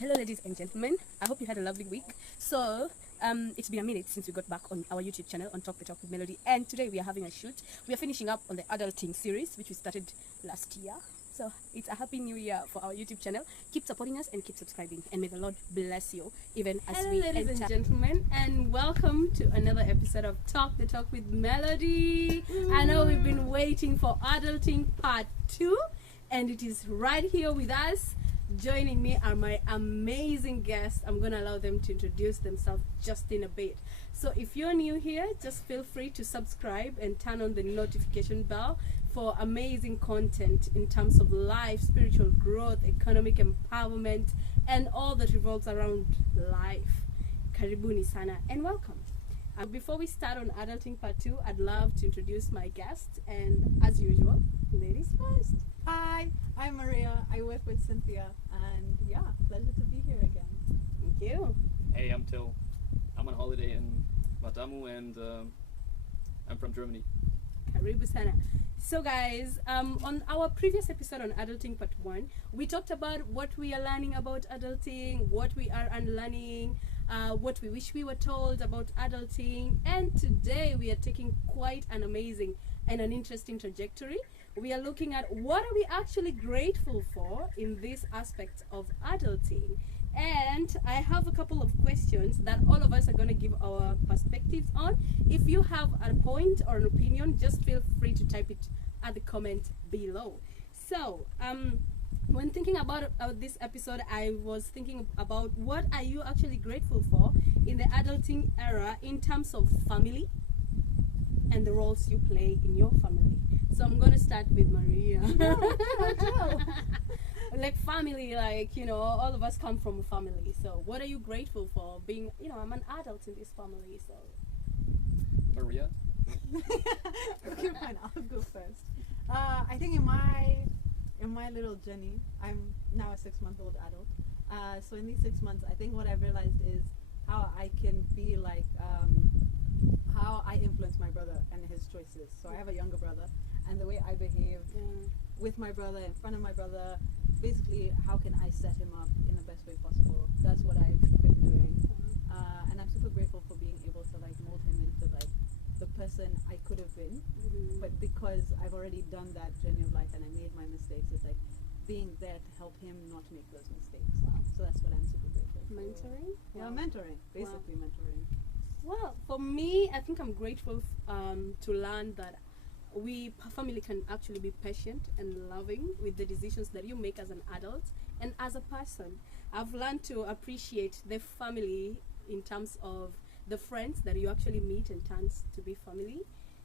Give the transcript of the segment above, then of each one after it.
Hello, ladies and gentlemen. I hope you had a lovely week. So, it's been a minute since we got back on our YouTube channel on Talk the Talk with Melody, and today we are having a shoot. We are finishing up on the adulting series, which we started last year. So, it's a happy new year for our YouTube channel. Keep supporting us and keep subscribing, and may the Lord bless you even as Hello, we ladies enter. and gentlemen, and welcome to another episode of Talk the Talk with Melody. I know we've been waiting for Adulting Part 2, and it is right here with us. Joining me are my amazing guests. I'm going to allow them to introduce themselves just in a bit. So if you're new here, just feel free to subscribe and turn on the notification bell for amazing content in terms of life, spiritual growth, economic empowerment, and all that revolves around life. Karibuni sana and welcome. Before we start on Adulting Part 2, I'd love to introduce my guests, and as usual, ladies first. Hi, I'm Maria. I work with Cynthia, and yeah, pleasure to be here again. Thank you. Hey, I'm Till. I'm on holiday in Watamu, and I'm from Germany. Karibu sana. So guys, on our previous episode on Adulting Part 1, we talked about what we are learning about adulting, what we are unlearning, what we wish we were told about adulting, and today we are taking quite an amazing and an interesting trajectory. We are looking at what are we actually grateful for in this aspect of adulting. And I have a couple of questions that all of us are going to give our perspectives on. If you have a point or an opinion, just feel free to type it at the comment below. So, when thinking about this episode, I was thinking about what are you actually grateful for in the adulting era in terms of family and the roles you play in your family. So I'm going to start with Maria. Like family, like, you know, all of us come from a family. So what are you grateful for being, you know, I'm an adult in this family, so. Maria? Okay, fine. I'll go first. I think in my little journey, I'm now a 6-month-old adult. So in these 6 months, I think what I've realized is how I can be like, how I influence my brother and his choices. So I have a younger brother, and the way I behave with my brother, in front of my brother, basically how can I set him up in the best way possible. That's what I've been doing, and I'm super grateful for being able to like mold him into like the person I could have been. But because I've already done that journey of life and I made my mistakes, it's like being there to help him not make those mistakes. So that's what I'm super grateful for. Mentoring? Yeah, mentoring, basically mentoring. Well, for me, I think I'm grateful to learn that family can actually be patient and loving with the decisions that you make as an adult and as a person. I've learned to appreciate the family in terms of the friends that you actually meet and turns to be family,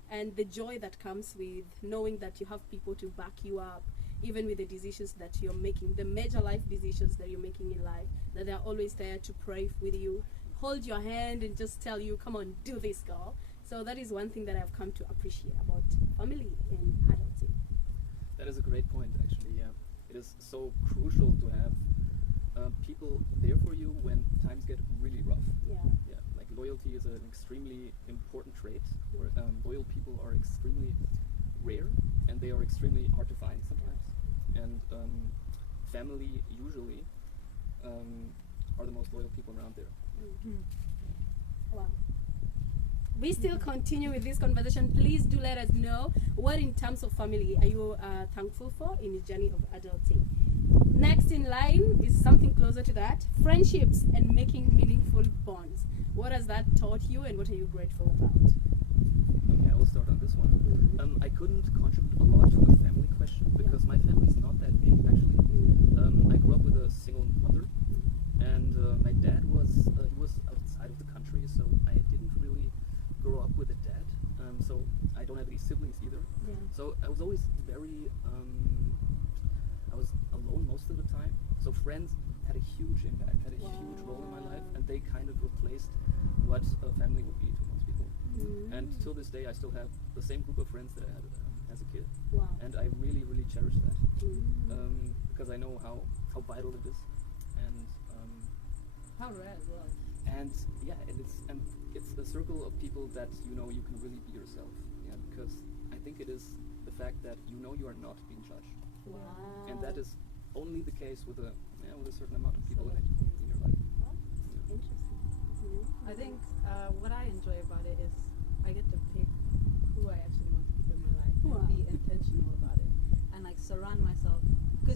and the joy that comes with knowing that you have people to back you up, even with the decisions that you're making, the major life decisions that you're making in life, that they're always there to pray with you, hold your hand and just tell you, come on, do this, girl. So that is one thing that I've come to appreciate about family and adulting. That is a great point, actually, yeah. It is so crucial to have people there for you when times get really rough. Yeah. Yeah, like loyalty is an extremely important trait. Where, loyal people are extremely rare, and they are extremely hard to find sometimes. And family usually are the most loyal people around there. Wow. We still continue with this conversation. Please do let us know what in terms of family are you thankful for in your journey of adulting. Next in line is something closer to that, friendships and making meaningful bonds. What has that taught you and what are you grateful about? Okay, I will start on this one. I couldn't contribute a lot to the family question because my family's not that big, actually. I grew up with a single mother, and my dad was outside of the country, so I didn't really grow up with a dad. So I don't have any siblings either. Yeah. So I was always very I was alone most of the time. So friends had a huge impact, had a huge role in my life, and they kind of replaced what a family would be to most people. And till this day, I still have the same group of friends that I had as a kid. Wow. And I really, really cherish that because I know how vital it is. And How rare as well. and yeah, and it's a circle of people that you know you can really be yourself. Yeah, because I think it is the fact that you know you are not being judged, Wow. and that is only the case with a certain amount of people in it.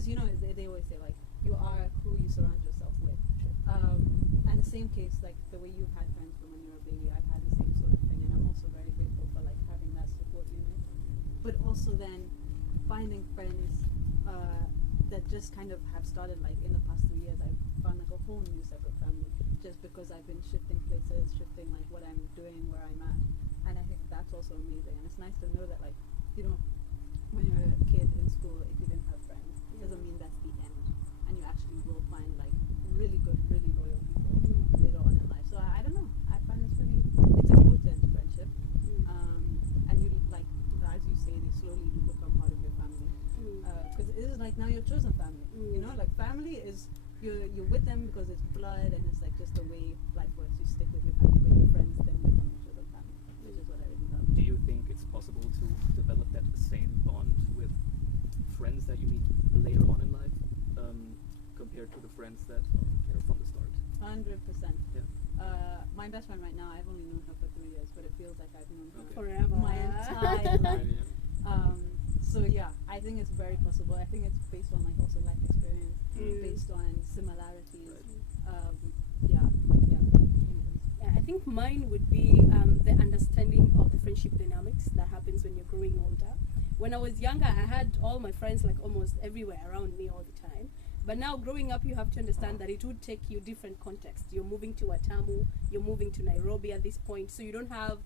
you know they always say like you are who you surround yourself with. And the same case, like the way you've had friends from when you were a baby, I've had the same sort of thing, and I'm also very grateful for like having that support unit. But also then finding friends that just kind of have started like in the past 3 years. I've found like a whole new separate family just because I've been shifting places, shifting like what I'm doing, where I'm at, and I think that's also amazing. And it's nice to know that like you know when you're a kid in school, if you didn't have friends, it doesn't mean that's the end, and you actually will find like really good, really loyal people later on in life. So I don't know. I find it's important friendship, and you like as you say, they slowly do become part of your family, because it is like now your chosen family. You know, like family is you're with them because it's blood, and it's like just the way life works. You stick with your family, but your friends then become your chosen family, which is what I really love. Do you think it's possible to develop that same bond with friends that you meet later on in life, compared to the friends that are there from the start? 100%. Yeah. My best friend right now, I've only known her for 3 years, but it feels like I've known her Okay. Forever. my entire life. Yeah. So yeah, I think it's very possible. I think it's based on like also life experience, based on similarities. Yeah. Anyways. Yeah, I think mine would be the understanding of the friendship dynamics that happens when you're growing older. When I was younger, I had all my friends like almost everywhere around me all the time. But now growing up, you have to understand that it would take you different contexts. You're moving to Watamu, you're moving to Nairobi at this point, so you don't have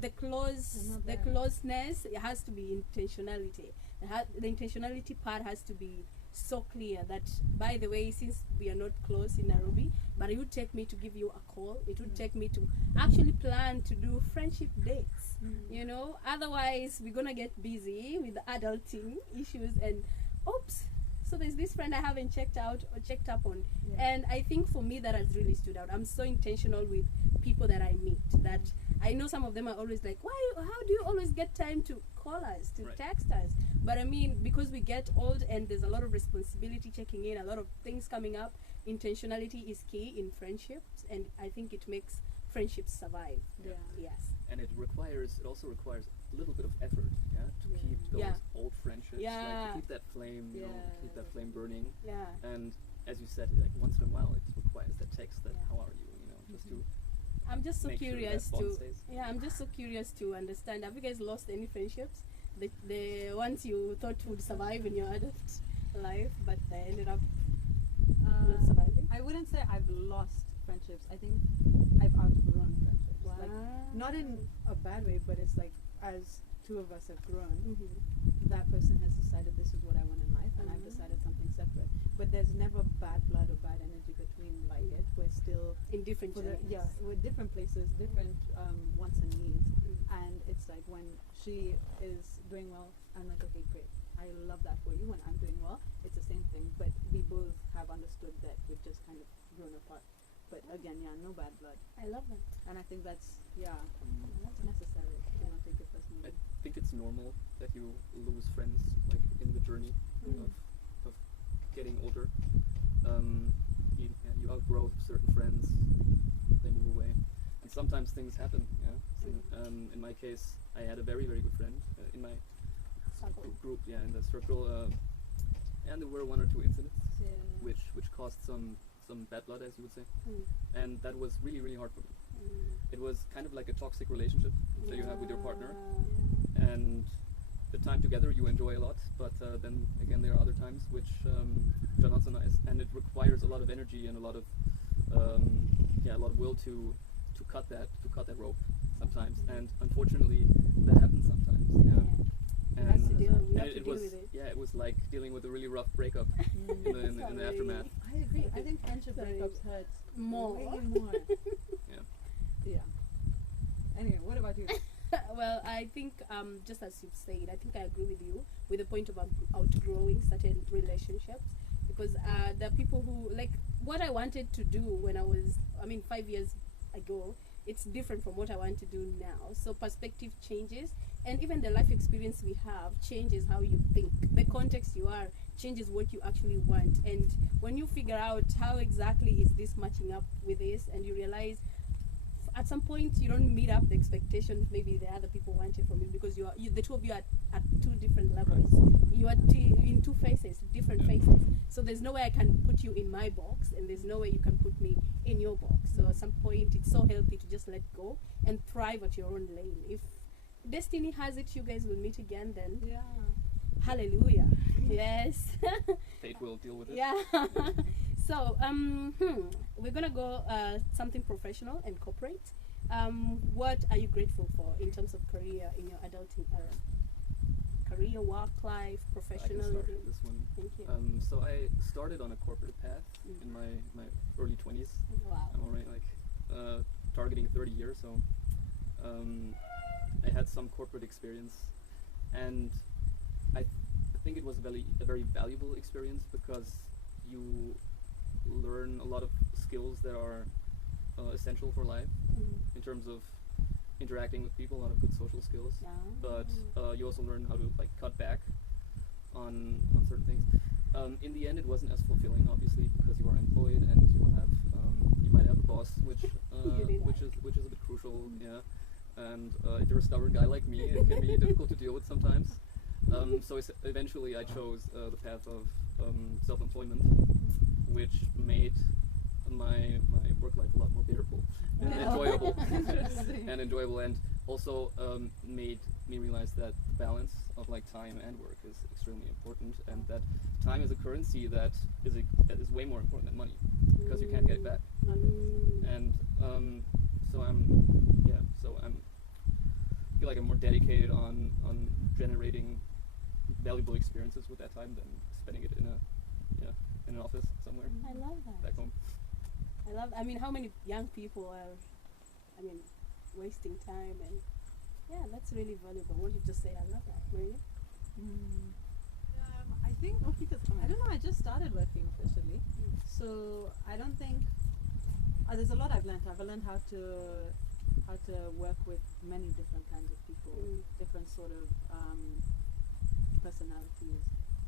the closeness. It has to be intentionality. The intentionality part has to be so clear that, by the way, since we are not close in Nairobi, but it would take me to give you a call. It would take me to actually plan to do friendship dates. You know, otherwise we're gonna get busy with the adulting issues and oops. So there's this friend I haven't checked out or checked up on. Yeah. And I think for me that has really stood out. I'm so intentional with people that I meet that I know some of them are always like, how do you always get time to call us, to Right. text us? But I mean, because we get old and there's a lot of responsibility checking in, a lot of things coming up, intentionality is key in friendships, and I think it makes friendships survive. Yeah. Yes. And it also requires a little bit of effort, yeah, to Yeah. keep those Yeah. old friendships, like Yeah. to keep that flame, you know, to keep that Yeah. flame burning. Yeah. And as you said, like once in a while, it requires that text, that Yeah. how are you, you know, just to I'm just so make sure that curious bond to stays. I'm just so curious to understand. Have you guys lost any friendships? The ones you thought would survive in your adult life, but they ended up not surviving? I wouldn't say I've lost friendships. I think I've outgrown friendships. Like, not in a bad way, but it's like as two of us have grown, that person has decided this is what I want in life, and I've decided something separate. But there's never bad blood or bad energy between like it. We're still In different for the, journeys. yeah, we're different places, different wants and needs, and it's like when she is doing well, I'm like, okay, great, I love that for you. When I'm doing well, it's the same thing, but we both have understood that we've just kind of grown apart. But again, yeah, no bad blood, I love that. and I think that's necessary. I don't take it I personally. think it's normal that you lose friends, like in the journey of getting older. You outgrow certain friends, they move away, and sometimes things happen. Yeah. So, in my case, I had a very very good friend in my group. Yeah, in the circle, and there were one or two incidents Yeah. which caused some bad blood, as you would say, and that was really really hard for me. It was kind of like a toxic relationship that you have with your partner, and the time together you enjoy a lot, but then again there are other times which are not so nice, and it requires a lot of energy and a lot of will to cut that rope sometimes, and unfortunately that happens sometimes. Yeah. We have to And deal it was with it. yeah, it was like dealing with a really rough breakup in the aftermath. I agree. I think friendship Sorry. breakups hurt More. way more. Yeah. Yeah. Anyway, what about you? Well, I think just as you've said, I think I agree with you with the point of outgrowing certain relationships, because there are people who, like, what I wanted to do when I was, 5 years ago, it's different from what I want to do now. So perspective changes, and even the life experience we have changes how you think. The context you are changes what you actually want, and when you figure out how exactly is this matching up with this, and you realize at some point you don't meet up the expectations maybe the other people wanted from you, because the two of you are at two different levels. You are in two phases, different phases. So there's no way I can put you in my box, and there's no way you can put me in your box. So at some point it's so healthy to just let go and thrive at your own lane. If destiny has it, you guys will meet again, then Yeah. hallelujah. Yes. Fate will deal with it. Yeah. So we're gonna go something professional and corporate. What are you grateful for in terms of career in your adulting era? Career, work life, I can professional. start with this one. Thank you. So I started on a corporate path in my early 20s. Wow. I'm already like targeting 30 years, so I had some corporate experience, and I think it was a very valuable experience because you learn a lot of skills that are essential for life in terms of interacting with people, a lot of good social skills. Yeah. But you also learn how to like cut back on certain things. In the end, it wasn't as fulfilling, obviously, because you are employed and you might have a boss, which is a bit crucial, yeah. And if you're a stubborn guy like me, it can be difficult to deal with sometimes. So eventually, I chose the path of self-employment, which made my work life a lot more bearable and enjoyable, and also made me realize that the balance of like time and work is extremely important, and that time is a currency that is way more important than money because you can't get it back. And so I feel like I'm more dedicated on generating valuable experiences with that time than spending it in an office somewhere I love that. back home. I mean, how many young people are, wasting time, and yeah, that's really valuable. What you just said, I love that. Maria? I think I don't know. I just started working officially, so I don't think there's a lot I've learned. I've learned how to work with many different kinds of people, different sort of personalities,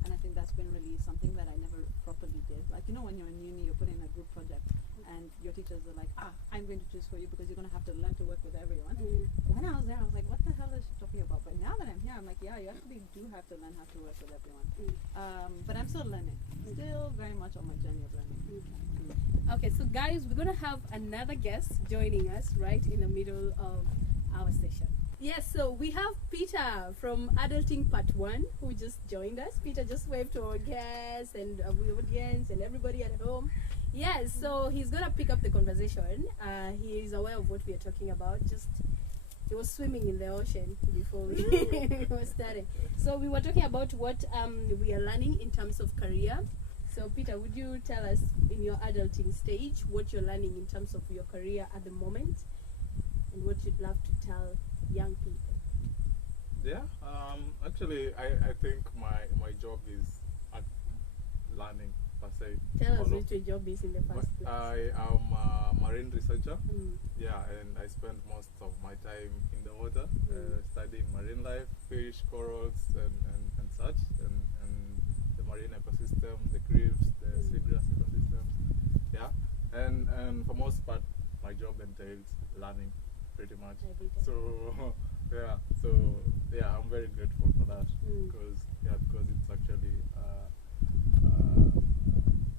and I think that's been really something that I never properly did. Like, you know, when you're in uni, you're put in a group project, and your teachers are like, I'm going to choose for you because you're going to have to learn to work with everyone. When I was there, I was like, what the hell is she talking about? But now that I'm here, I'm like, yeah, you actually do have to learn how to work with everyone. But I'm still learning, still very much on my journey of learning. Okay, so guys, we're gonna have another guest joining us right in the middle of our session. Yes, so we have Peter from Adulting Part 1 who just joined us. Peter, just wave to our guests and our audience and everybody at home. Yes, so he's gonna pick up the conversation. He is aware of what we are talking about. He was swimming in the ocean before we were starting. So we were talking about what we are learning in terms of career. So Peter, would you tell us in your adulting stage what you're learning in terms of your career at the moment, and what you'd love to tell young people? Yeah, actually, I think my job is at learning per se. Tell us what your job is in the first place. I am a marine researcher. Yeah, and I spend most of my time in the water, studying marine life, fish, corals, and such, and the marine ecosystem, the reefs, the seagrass ecosystems. Yeah, and for most part, my job entails learning, pretty much. So yeah, I'm very grateful for that because it's actually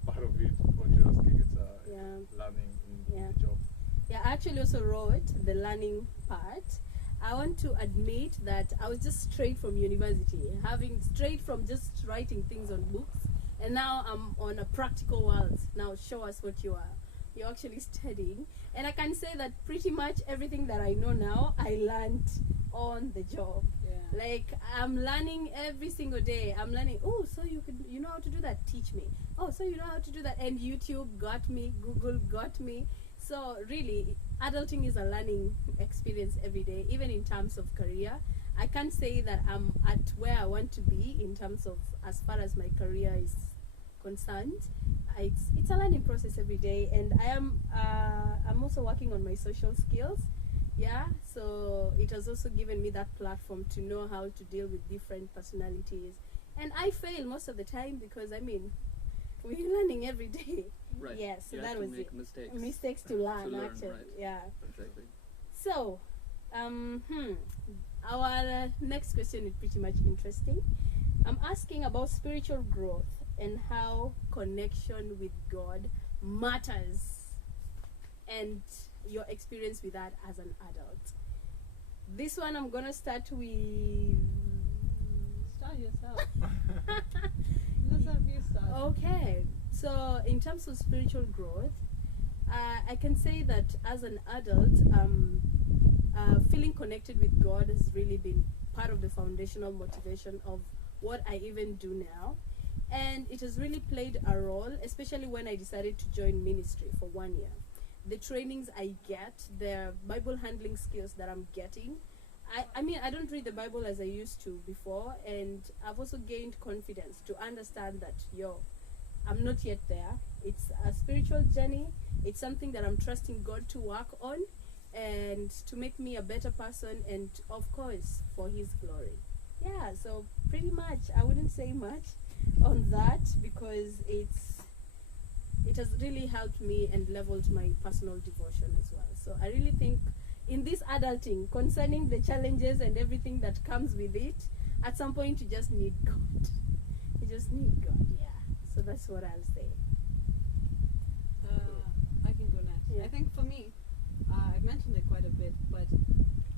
part of it. What you're asking, it's learning in the job. Yeah, I actually also wrote the learning part. I want to admit that I was just straight from university, straight from just writing things on books, and now I'm on a practical world. Now show us what you're actually studying, and I can say that pretty much everything that I know now I learned on the job. Like, I'm learning every single day. I'm learning, so you know how to do that, teach me. So you know how to do that, and YouTube got me, Google got me. So really, adulting is a learning experience every day, even in terms of career. I can't say that I'm at where I want to be in terms of as far as my career is concerned. It's a learning process every day, and I'm also working on my social skills. Yeah, so it has also given me that platform to know how to deal with different personalities. And I fail most of the time because we're learning every day. Right. Yes, so you that have to was make it. mistakes. Mistakes to learn, actually. Right. Yeah. Exactly. So, our next question is pretty much interesting. I'm asking about spiritual growth and how connection with God matters, and your experience with that as an adult. This one I'm gonna start with. Start yourself. Let's have you start. Okay, so in terms of spiritual growth, I can say that as an adult, feeling connected with God has really been part of the foundational motivation of what I even do now. And it has really played a role, especially when I decided to join ministry for 1 year. The trainings I get, the Bible handling skills that I'm getting. I mean, I don't read the Bible as I used to before, and I've also gained confidence to understand that, I'm not yet there. It's a spiritual journey. It's something that I'm trusting God to work on and to make me a better person, and of course, for His glory. Yeah, so pretty much, I wouldn't say much on that because it has really helped me and leveled my personal devotion as well. So I really think in this adulting, concerning the challenges and everything that comes with it, at some point you just need God. You just need God, yeah. So that's what I'll say. I can go next. Yeah. I think for me, I've mentioned it quite a bit, but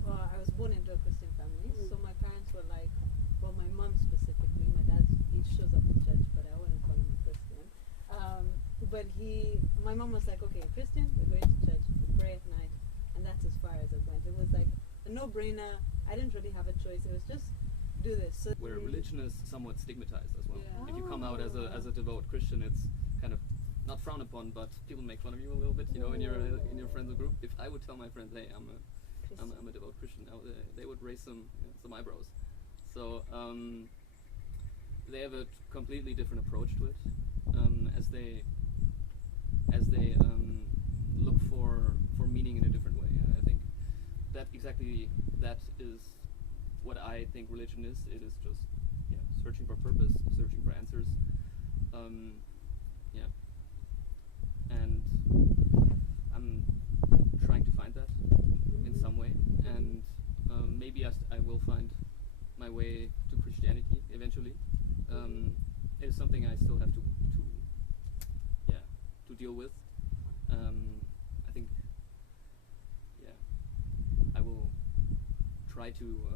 I was born into a Christian family, so my parents were like, well, my mom specifically, my dad, he shows up at church, but I wouldn't call him a Christian. But my mom was like, okay, Christian, we're going to church, we pray at night, and that's as far as it went. It was like a no-brainer. I didn't really have a choice. It was just do this. So Where religion is somewhat stigmatized as well. Yeah. If you come out as a devout Christian, it's kind of not frowned upon, but people make fun of you a little bit, in your friends group. If I would tell my friends, hey, I'm a devout Christian, now they would raise some eyebrows. So they have a completely different approach to it, as they look for meaning in a different way. And I think that is what I think religion is. It is just searching for purpose, searching for answers. And I'm trying to find that in some way, and maybe I will find my way to Christianity eventually. It is something I still have to deal with. I think I will try to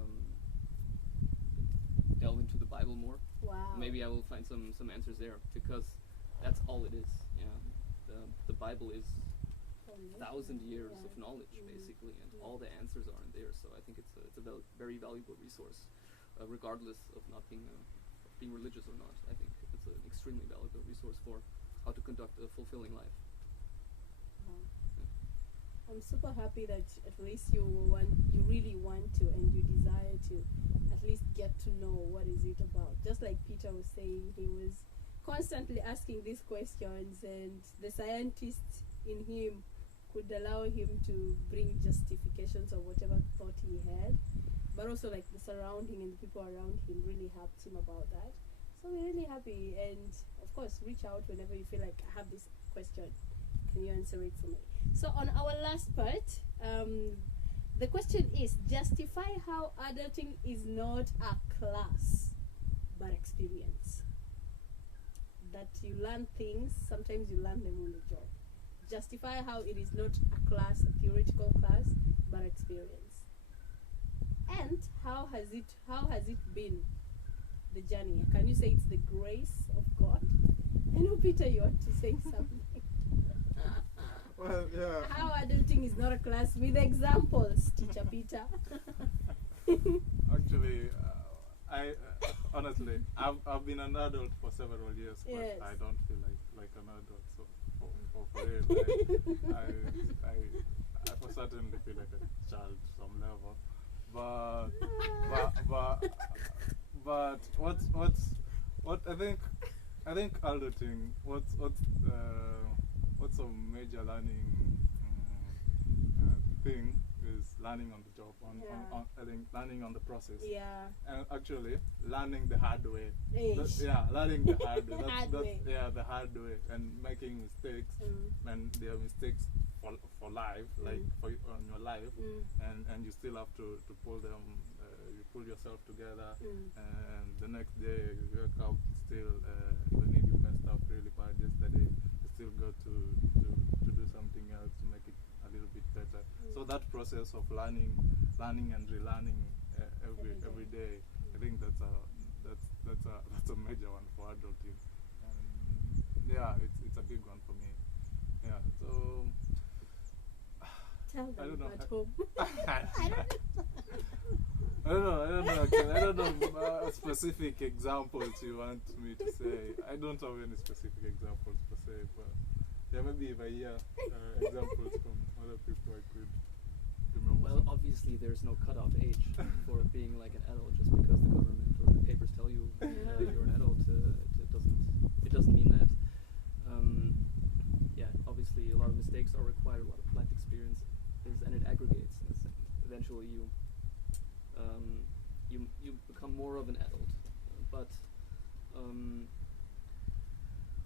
delve into the Bible more. Wow. Maybe I will find some answers there, because that's all it is. The Bible is 1,000 years of knowledge, basically, and all the answers are in there. So I think it's a very valuable resource, regardless of not being religious or not. I think it's an extremely valuable resource for how to conduct a fulfilling life. I'm super happy that at least you really want to, and you desire to at least get to know what is it about. Just like Peter was saying, he was constantly asking these questions, and the scientist in him could allow him to bring justifications of whatever thought he had, but also like the surrounding and the people around him really helped him about that. So we're really happy, and of course reach out whenever you feel like, I have this question, can you answer it for me? So on our last part, the question is, justify how adulting is not a class but experience. That you learn things, sometimes you learn them on the job. Justify how it is not a class, a theoretical class, but experience. And how has it been, the journey? Can you say it's the grace of God? I know, Peter, you want to say something. Well, yeah. How adulting is not a class, with examples, Teacher Peter. Actually, I honestly, I've been an adult for several years, but Yes. I don't feel like an adult. So for real, I for certainly feel like a child to some level. But what I think adulting, what's a major learning thing is learning on the job, I think learning on the process. Yeah. And actually, learning the hard way. Ish. Learning the hard way. Hard way. Yeah, the hard way, and making mistakes, and there are mistakes for life, like on your life, and you still have to pull them. You pull yourself together, and the next day you wake up still, even if you messed up really bad yesterday, you still go to do something else to make it a little bit better. So that process of learning and relearning every day, I think that's a major one for adulting. And yeah, it's a big one for me. Yeah, so Tell I don't them know. at home. I don't know. Actually, I don't know specific examples you want me to say. I don't have any specific examples per se, but yeah, maybe if I hear examples from other people, I could remember. Well, obviously there's no cutoff age for being like an adult. Just because the government or the papers tell you you're an adult, it doesn't mean that. Yeah, obviously a lot of mistakes are required, a lot of life experience and it aggregates. And eventually you become more of an adult. But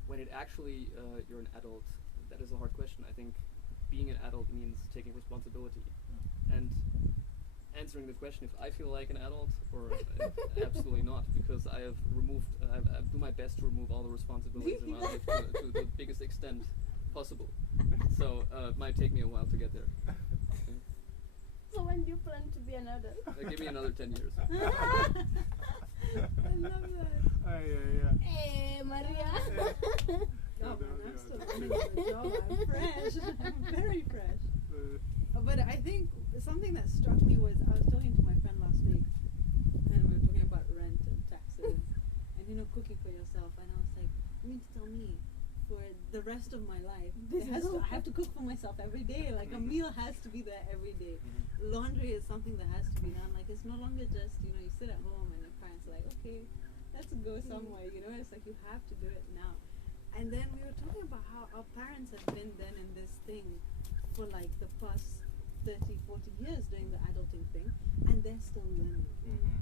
when it actually you're an adult, that is a hard question. I think being an adult means taking responsibility and answering the question if I feel like an adult or absolutely not, because I have removed, I do my best to remove all the responsibilities in my life to the biggest extent possible. So it might take me a while to get there. Okay. So when do you plan to be an adult? Give me another 10 years. I love that. Yeah. Hey, Maria. No, man, I'm still learning on the job. I'm fresh. I'm very fresh. But I think something that struck me was I was talking to my friend last week, and we were talking about rent and taxes, and cooking for yourself. And I was like, you mean to tell me, for the rest of my life, I have to cook for myself every day. Like a meal has to be there every day. Laundry is something that has to be done. Like it's no longer just you sit at home and your parents are like, okay, let's go somewhere. It's like you have to do it now. And then we were talking about how our parents have been then in this thing for like the past 30, 40 years doing the adulting thing, and they're still learning.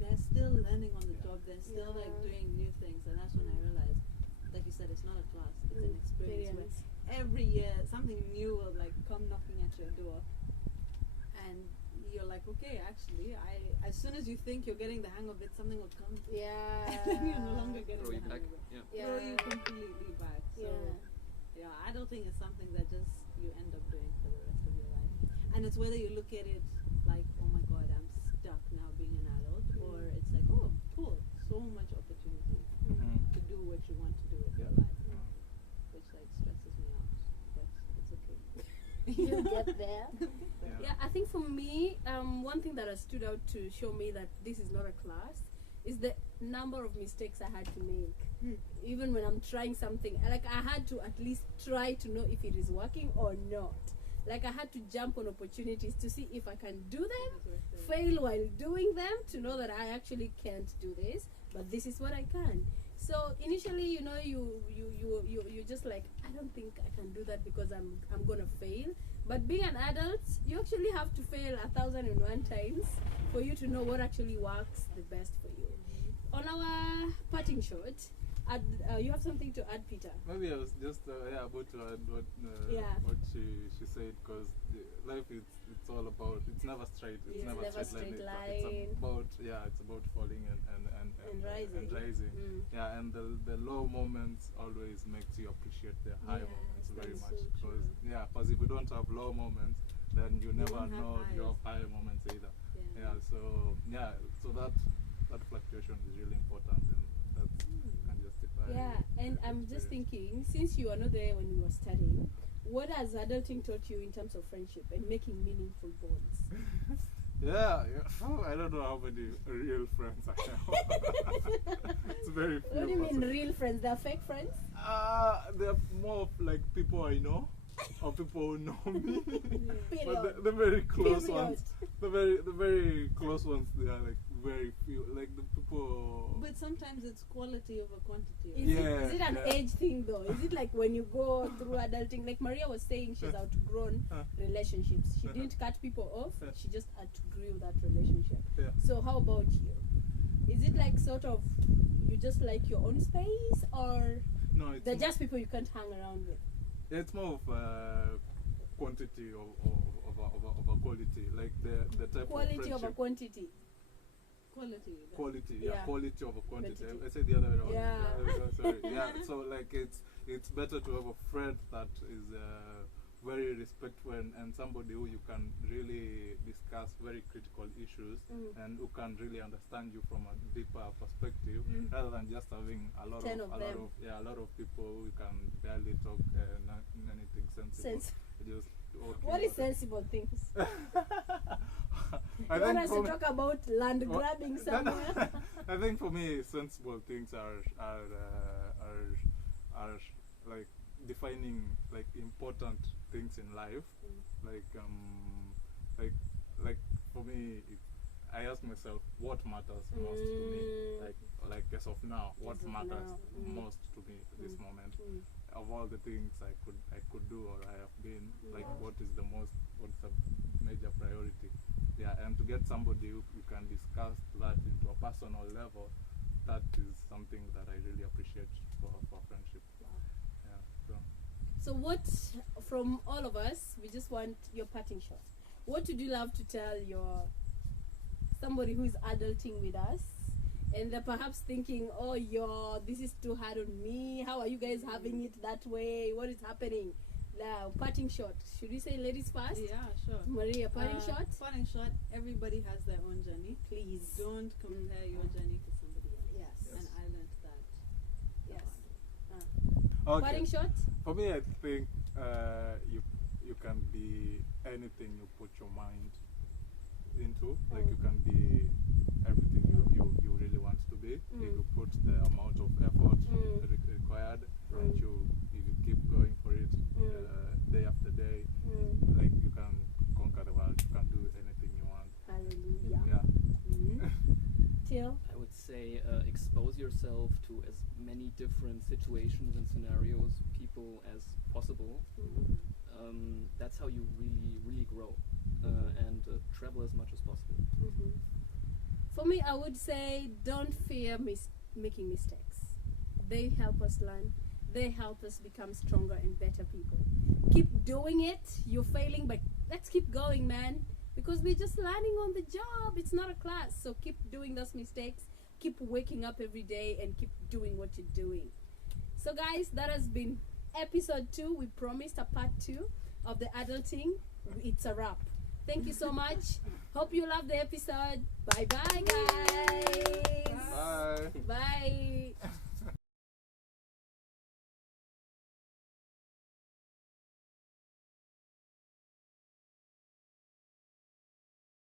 They're still learning on the job. They're still like doing new things, and that's when I realized, like you said, it's not a class, it's an experience. Where every year something new will like come knocking at your door, and you're like, okay, actually, as soon as you think you're getting the hang of it, something will come. Yeah. And then you're no longer getting Throw the you hang back. of it. Yeah. Throw you completely back. So yeah, adulting is something that just you end up doing for the rest of your life. And it's whether you look at it like, oh my god, I'm stuck now being an adult, or it's like, oh, cool, so much opportunity to do what you want to do with your life, which like stresses me out, but it's okay. You'll get there. Yeah. I think for me, one thing that has stood out to show me that this is not a class is the number of mistakes I had to make. Even when I'm trying something, like I had to at least try to know if it is working or not. Like I had to jump on opportunities to see if I can do them, fail while doing them, to know that I actually can't do this, but this is what I can. So initially, you just like, I don't think I can do that because I'm gonna fail. But being an adult, you actually have to fail 1,001 times for you to know what actually works the best for you. On our parting shot, you have something to add, Peter? Maybe I was just about to add what she said, because life it's all about, it's never straight, it's never straight line. It's about falling and rising. Yeah, and the low moments always makes you appreciate the high moments very much. Because if you don't have low moments, then you never know your high moments either. So that fluctuation is really important, and that can justify. Yeah, and I'm just thinking, since you are not there when you were studying, what has adulting taught you in terms of friendship and making meaningful bonds? I don't know how many real friends I have. It's very few. What do you mean real friends? They're fake friends? They're more of like people I know, or people who know me. Period. But the very close Period. ones, the very close ones, they are like very few. Like the people. But sometimes it's quality over quantity. Is, Yeah, it an yeah. age thing though? Is it like when you go through adulting, like Maria was saying, she's outgrown relationships. She didn't cut people off, she just outgrew that relationship. Yeah. So how about you? Is it like sort of you just like your own space, or No, it's they're more, just people you can't hang around with? it's more of quantity of a quality. Like the type Quality of over friendship. quantity. Quality. Quality, Yeah. quality over quantity. Quantity. I said the other way around. Yeah. Sorry. Yeah, so like it's better to have a friend that is very respectful and somebody who you can really discuss very critical issues and who can really understand you from a deeper perspective rather than just having a lot Ten of of them. a lot of people who you can barely talk anything sensible. Just okay, What is okay. sensible things? I You want think us for to me- talk about land What- grabbing somewhere? I think for me, sensible things are like defining like important things in life. Like for me, I ask myself what matters most to me. Like as of now, what As of matters now, most to me at this moment. Of all the things I could do or I have been, like what's the major priority? Yeah, and to get somebody who can discuss that into a personal level, that is something that I really appreciate for friendship. Yeah. So what, from all of us, we just want your parting shot. What would you love to tell your somebody who is adulting with us, and they're perhaps thinking, oh, this is too hard on me. How are you guys having it that way? What is happening? The parting shot. Should we say ladies first? Yeah, sure. Maria, parting shot. Parting shot. Everybody has their own journey. Please. Don't compare your journey to somebody else. Yes. And I learned that. Yes. Okay. Parting shot. For me, I think you can be anything you put your mind into. Like you can be everything you really want to be if you put the amount of effort required and you keep going for it day after day. Like you can conquer the world. You can do anything you want. Hallelujah. Yeah. Till. I would say expose yourself to as many different situations and scenarios, people as possible. That's how you really grow and travel as much as possible. For me, I would say don't fear making mistakes. They help us learn. They help us become stronger and better people. Keep doing it. You're failing, but let's keep going, man. Because we're just learning on the job. It's not a class. So keep doing those mistakes. Keep waking up every day and keep doing what you're doing. So guys, that has been episode 2. We promised a part 2 of the adulting. It's a wrap. Thank you so much. Hope you love the episode. Bye bye, guys. Bye. Bye.